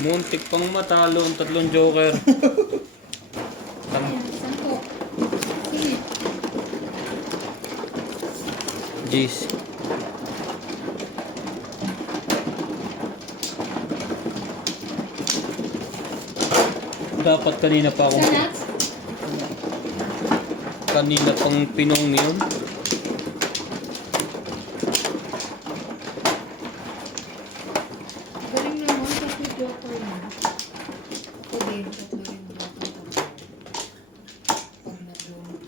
Muntik pang matalo ang tatlong joker. Ayan, 10. Sige. Jeez. Dapat kanina pa akong Sanats? kanina pang pinong yun. Galing naman kasi joker na. Ako din, tatlo rin joker ko. Pag nag-joker.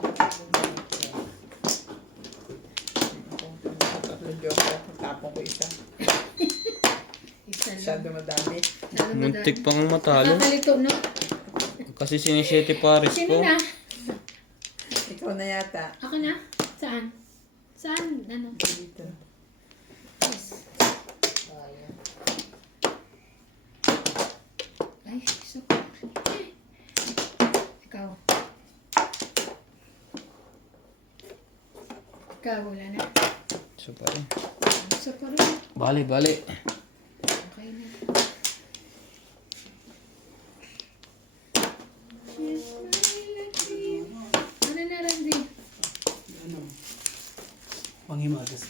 Tatlo joker. Tapon ko isa. Isa Masyado lang. madami. Muntik pang matalo. Nakakalito, no? Kasi sinisete pares Sino ko. na? Ikaw na yata. Ako na? Saan? Saan? Ano? Dito. Yes. Ay, so. Ikaw. Ikaw, wala na. So, pare. Isa pa rin. Bali, bali. Okay na. She's smiling at me. Ano na, Randy? Panghimagas.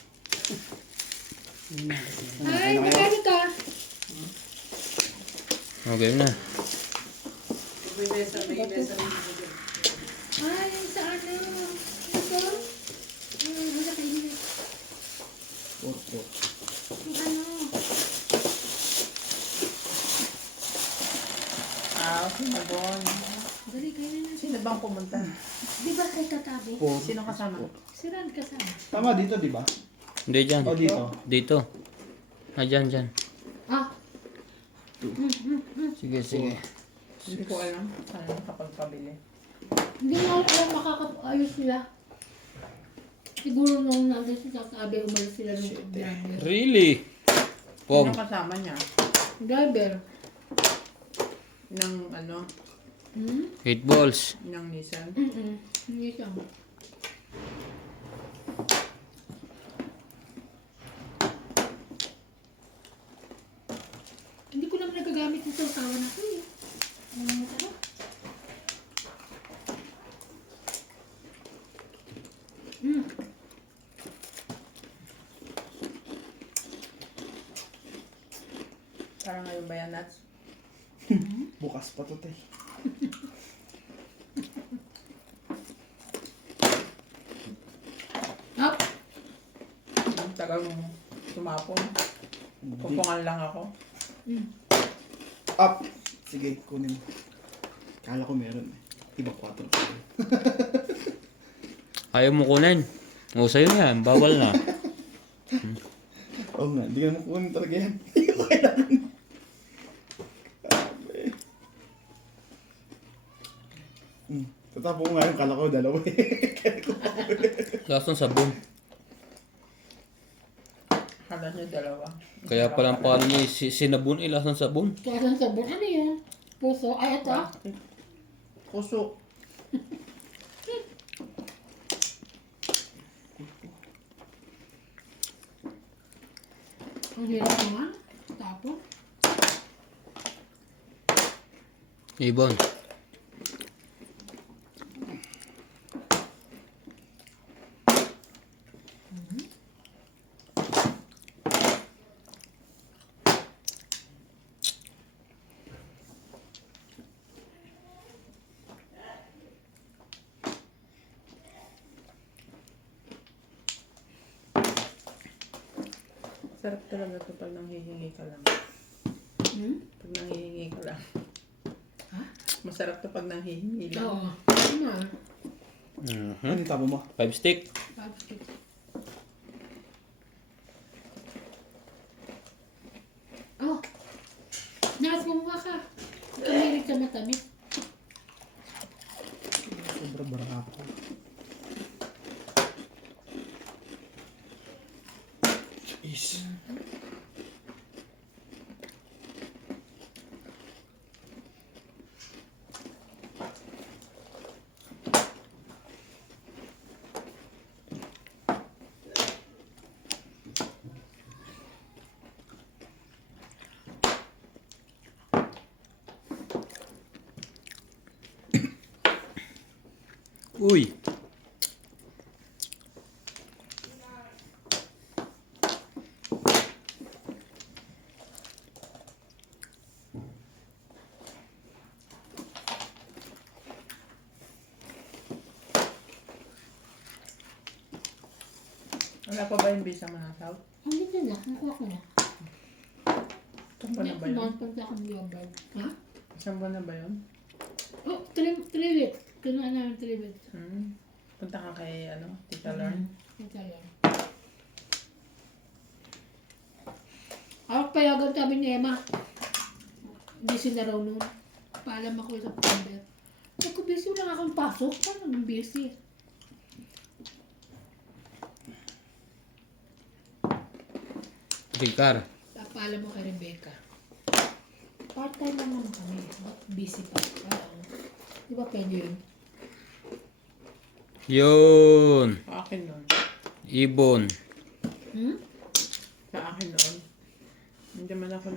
Ay, magkano ka? Okay na. Ay, sa ano? Ito? Wala kayo na. Yung ano? Sinabon. Dali, kayo na. Sino bang pumunta? Di ba kay katabi? Sino kasama? Si Ran kasama. Tama dito, di ba? Hindi dyan. O dito. Dito. Ah, dyan. Ah, Sige, sige. Hindi ko alam. Saan nakapagpabili. hindi nga alam makakaayos sila. Siguro nung nandun si katabi, umalis sila ng driver. Really? Pong. Sino kasama niya? Driver? Ng ano? 8 balls. Ng Nissan? Hindi siya. Hindi ko naman nagagamit yung sausawan na ito eh. Ano mo ito? Parang ngayon ba yan, Nats? Bukas pa to, tay. Up! Ang tagal mong tumapon. Pupungan lang ako. Up! Sige, kunin. Kala ko meron eh. Iba 4 pa. Ayaw mo kunin. O, sa'yo yan. Bawal na. Oo nga, hindi ka naman kunin talaga yan. Hindi ko kailangan. Tatapo ko nga yung kala ko, dalawa eh. Lasang sabon. Kala niyo dalawa. Kaya palang paano niya sinabon lasang sabon. Kaya lang sabon, ano yan? Puso? Ay, ito? Puso. Ang hirap naman. Tapos. Ibon. Sarap talaga ito pag nanghihingi ka lang. Pag nanghihingi ka lang. Ha? Masarap to pag nanghihingi lang. Oo. Ano? Ano yung tapo mo? 5 stick. Plastic. Oh! Nakas bumuka ka. Kamilig ka matamis. Sobra baraka ako. Jeez. Uy! Wala pa ba yung bisa manasaw? Andito na, nakuha ko na. Isang buwan na ba yun? Nakapunta akong global. Ha? Isang buwan na ba yun? Oh, 3 weeks. Kinuha namin 3 weeks. Punta ka kay, Tita Lorne. Ito yan. Ako payagan sabi ni Emma. Busy na raw noon. Paalam ako sa September. Sabi ko, busy wala nga akong pasok. Paano nang busy? Ricard. Paalam mo kay Rebecca. Part-time lang naman kami. Ba't busy pa? Di ba pwede yun? Yun! Sa akin nun. Ibon. Hmm? Sa akin noon. Hindi man ako